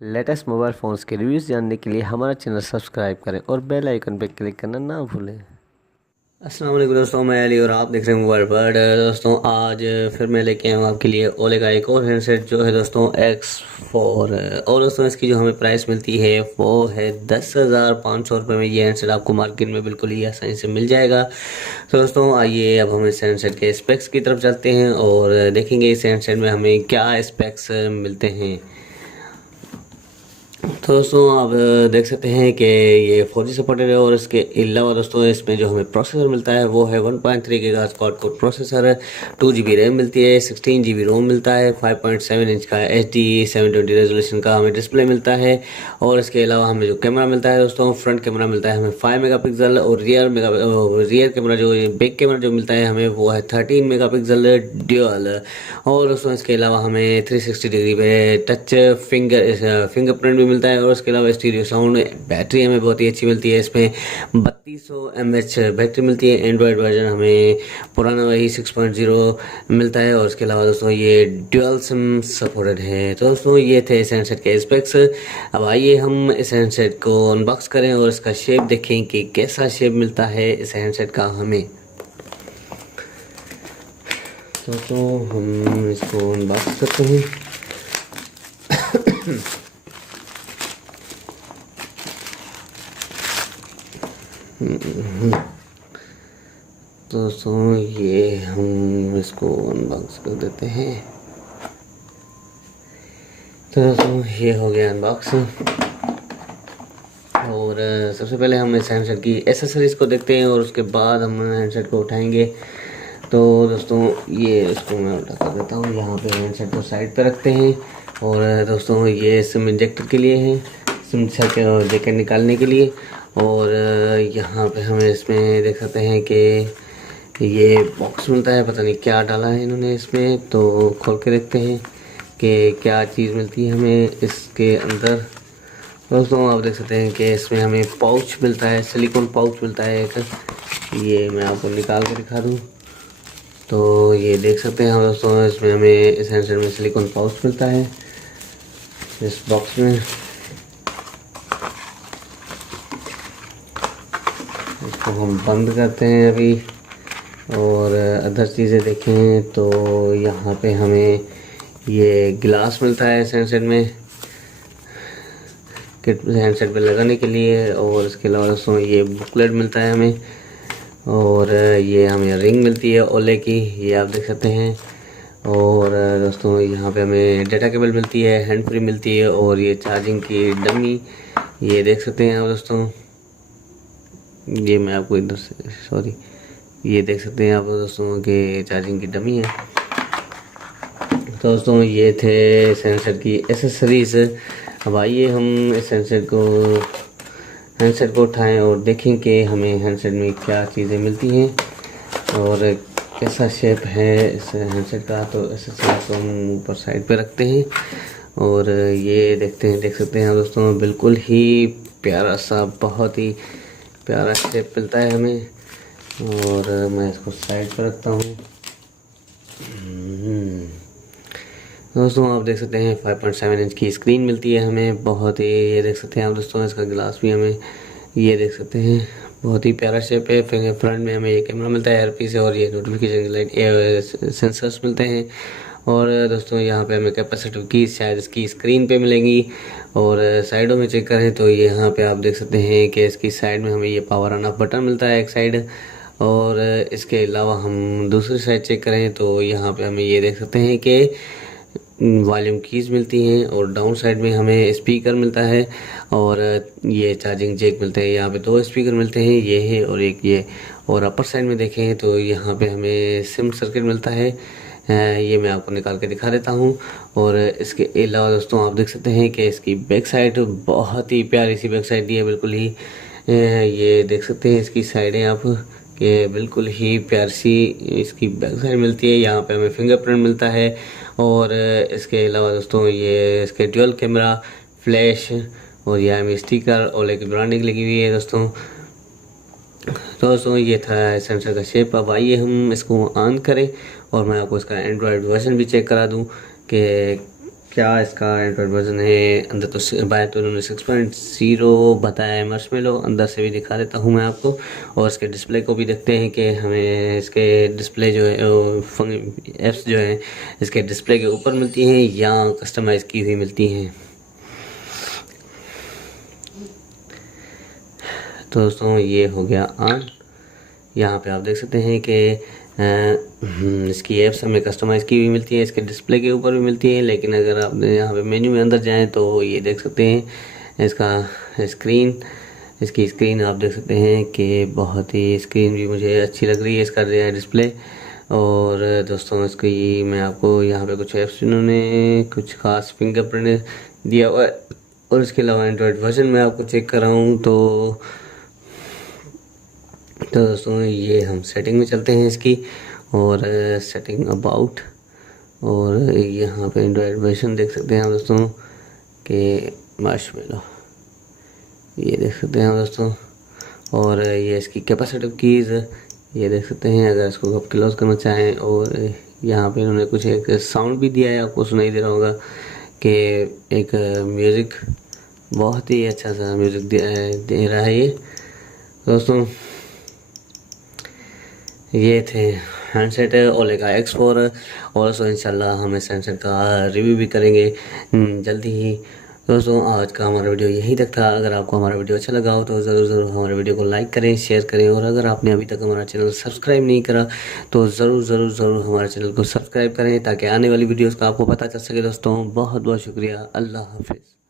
Latest mobile phones के reviews जानने के लिए हमारा चैनल सब्सक्राइब करें और बेल आइकन पर क्लिक करना ना भूलें। अस्सलाम वालेकुम दोस्तों, मैं अली और आप देख रहे हैं मोबाइल वर्ल्ड। दोस्तों आज फिर मैं लेके आया हूँ आपके लिए ओले का एक और हैंडसेट जो है दोस्तों X4। और दोस्तों इसकी जो हमें प्राइस मिलती है वो है 10,500 रुपये में। ये हैंडसेट आपको मार्केट में बिल्कुल ही आसानी से मिल जाएगा। तो दोस्तों आइए अब हम इस हैंडसेट के स्पेक्स की तरफ चलते हैं और देखेंगे इस हैंडसेट में हमें क्या स्पेक्स मिलते हैं। तो दोस्तों आप देख सकते हैं कि ये 4G सपोर्टेड है और इसके अलावा दोस्तों इसमें जो हमें प्रोसेसर मिलता है वो है 1.3 gigahertz quad core processor, 2 GB RAM मिलती है, 16 GB रोम मिलता है, 5.7 इंच का HD 720 रेजोल्यूशन का हमें डिस्प्ले मिलता है। और इसके अलावा हमें जो कैमरा मिलता है दोस्तों, फ्रंट कैमरा मिलता है हमें 5 मेगापिक्सल और रियर कैमरा जो बैक कैमरा जो मिलता है हमें वो है 13 मेगापिक्सल ड्यूअल। और दोस्तों इसके अलावा हमें 360 डिग्री पे टच फिंगरप्रिंट भी मिलता है। और उसके अलावा स्टीरियो साउंड बैटरी हमें बहुत ही अच्छी मिलती है। इसमें 3200 mAh बैटरी मिलती है। एंड्रॉयड वर्जन हमें पुराना वही 6.0 मिलता है। और उसके अलावा दोस्तों ये ड्यूअल सिम सपोर्टेड है। तो दोस्तों ये थे इस हैंडसेट के स्पेक्स। अब आइए हम इस हैंडसेट को अनबॉक्स करें और इसका शेप देखें कि कैसा शेप मिलता है इस हैंडसेट का हमें। तो हम इसको अनबॉक्स करते हैं। तो दोस्तों ये हम इसको अनबॉक्स कर देते हैं। तो दोस्तों ये हो गया अनबॉक्स। और सबसे पहले हम इस हैंडसेट की एसेसरीज को देखते हैं और उसके बाद हम हैंडसेट को उठाएंगे। तो दोस्तों ये इसको मैं उठा कर देता हूँ, यहाँ पे हैंडसेट को साइड पे रखते हैं। और दोस्तों ये सिम इंजेक्टर के लिए है, सिम जैकेट निकालने के लिए। और यहाँ पे हमें इसमें देख सकते हैं कि ये बॉक्स मिलता है, पता नहीं क्या डाला है इन्होंने इसमें। तो खोल के देखते हैं कि क्या चीज़ मिलती है हमें इसके अंदर। दोस्तों आप देख सकते हैं कि इसमें हमें पाउच मिलता है, सिलिकॉन पाउच मिलता है एक। ये मैं आपको निकाल के दिखा दूँ तो ये देख सकते हैं हम दोस्तों, इसमें हमें इस हैंडसेट में सिलिकॉन पाउच मिलता है इस बॉक्स में। इसको हम बंद करते हैं अभी। और अदर चीज़ें देखें तो यहाँ पे हमें ये गिलास मिलता है इस हैंडसेट में, किट हैंडसेट पे लगाने के लिए। और इसके अलावा दोस्तों ये बुकलेट मिलता है हमें। और ये हमें रिंग मिलती है ओले की, ये आप देख सकते हैं। और दोस्तों यहाँ पे हमें डेटा केबल मिलती है, हैंड फ्री मिलती है। और ये चार्जिंग की डमी, ये देख सकते हैं आप दोस्तों। ये मैं आपको इधर से सॉरी, ये देख सकते हैं आप दोस्तों कि चार्जिंग की डमी है। तो दोस्तों ये थे सेंसर की एसेसरीज। अब आइए हम इस हैंडसेट को उठाएं और देखें कि हमें हैंडसेट में क्या चीज़ें मिलती हैं और कैसा शेप है इस हैंडसेट का। तो एसेसरीज को हम ऊपर साइड पे रखते हैं और ये देख सकते हैं दोस्तों, बिल्कुल ही प्यारा सा, बहुत ही प्यारा शेप मिलता है हमें। और मैं इसको साइड पर रखता हूँ। दोस्तों आप देख सकते हैं 5.7 इंच की स्क्रीन मिलती है हमें, बहुत ही, ये देख सकते हैं आप दोस्तों। इसका ग्लास भी हमें, ये देख सकते हैं, बहुत ही प्यारा शेप है। फिर फ्रंट में हमें ये कैमरा मिलता है एयरपीस से, और ये नोटिफिकेशन लाइट सेंसर्स मिलते हैं। और दोस्तों यहाँ पे हमें कैपेसिटिव की शायद इसकी स्क्रीन पे मिलेंगी। और साइडों में चेक करें तो यहाँ पे आप देख सकते हैं कि इसकी साइड में हमें ये पावर ऑन ऑफ बटन मिलता है एक साइड। और इसके अलावा हम दूसरी साइड चेक करें तो यहाँ पे हमें ये देख सकते हैं कि वॉल्यूम कीज़ मिलती हैं। और डाउन साइड में हमें स्पीकर मिलता है और ये चार्जिंग जैक मिलते हैं। यहाँ पे 2 स्पीकर मिलते हैं, ये है और एक ये। और अपर साइड में देखें तो यहाँ पे हमें सिम सर्किट मिलता है, ये मैं आपको निकाल के दिखा देता हूँ। और इसके अलावा दोस्तों आप देख सकते हैं कि इसकी बैक साइड बहुत ही प्यारी सी बैक साइड दी है, बिल्कुल ही ये देख सकते हैं इसकी साइडें आप, कि बिल्कुल ही प्यारी सी इसकी बैक साइड मिलती है। यहाँ पे हमें फिंगरप्रिंट मिलता है। और इसके अलावा दोस्तों ये इसके ड्यूअल कैमरा, फ्लैश, और यहाँ में स्टिकर ओले की ब्रांडिंग लगी हुई है दोस्तों। तो दोस्तों ये था सेंसर का शेप। अब आइए हम इसको ऑन करें और मैं आपको इसका एंड्रॉयड वर्जन भी चेक करा दूं कि क्या इसका एंड्रॉयड वर्जन है। अंदर तो बाय तो उन्होंने 6.0 बताया है मार्शमेलो, अंदर से भी दिखा देता हूँ मैं आपको। और इसके डिस्प्ले को भी देखते हैं कि हमें इसके डिस्प्ले जो है एप्स जो है इसके डिस्प्ले के ऊपर मिलती हैं या कस्टमाइज़ की हुई मिलती हैं। तो दोस्तों ये हो गया ऑन। यहाँ पे आप देख सकते हैं कि इसकी एप्स हमें कस्टमाइज़ की हुई मिलती है, इसके डिस्प्ले के ऊपर भी मिलती है। लेकिन अगर आप यहाँ पे मेन्यू में अंदर जाएं तो ये देख सकते हैं इसका स्क्रीन, इसकी स्क्रीन आप देख सकते हैं कि बहुत ही स्क्रीन भी मुझे अच्छी लग रही है, इसका डिस्प्ले। और दोस्तों इसकी मैं आपको यहाँ पे कुछ ऐप्स इन्होंने कुछ खास फिंगरप्रिंट दिया हुआ है। और इसके अलावा एंड्रॉयड वर्जन में आपको चेक कर रहा हूँ तो दोस्तों ये हम सेटिंग में चलते हैं इसकी, और सेटिंग अबाउट, और यहाँ पे एंड्रॉयड वर्जन देख सकते हैं दोस्तों कि मार्शमेलो, ये देख सकते हैं दोस्तों। और ये इसकी कैपेसिटिव कीज़ ये देख सकते हैं अगर इसको आप क्लोज करना चाहें। और यहाँ पे इन्होंने कुछ एक साउंड भी दिया है, आपको सुनाई दे रहा होगा कि एक म्यूज़िक, बहुत ही अच्छा सा म्यूज़िक दे रहा है ये दोस्तों। ये थे हैंडसेट ओले का X4, और सो इंशाल्लाह हम इस हैंडसेट का रिव्यू भी करेंगे जल्दी ही। दोस्तों आज का हमारा वीडियो यहीं तक था। अगर आपको हमारा वीडियो अच्छा लगा हो तो ज़रूर हमारे वीडियो को लाइक करें, शेयर करें। और अगर आपने अभी तक हमारा चैनल सब्सक्राइब नहीं करा तो ज़रूर हमारे चैनल को सब्सक्राइब करें ताकि आने वाली वीडियोज़ का आपको पता चल सके। दोस्तों बहुत बहुत शुक्रिया। अल्लाह हाफिज़।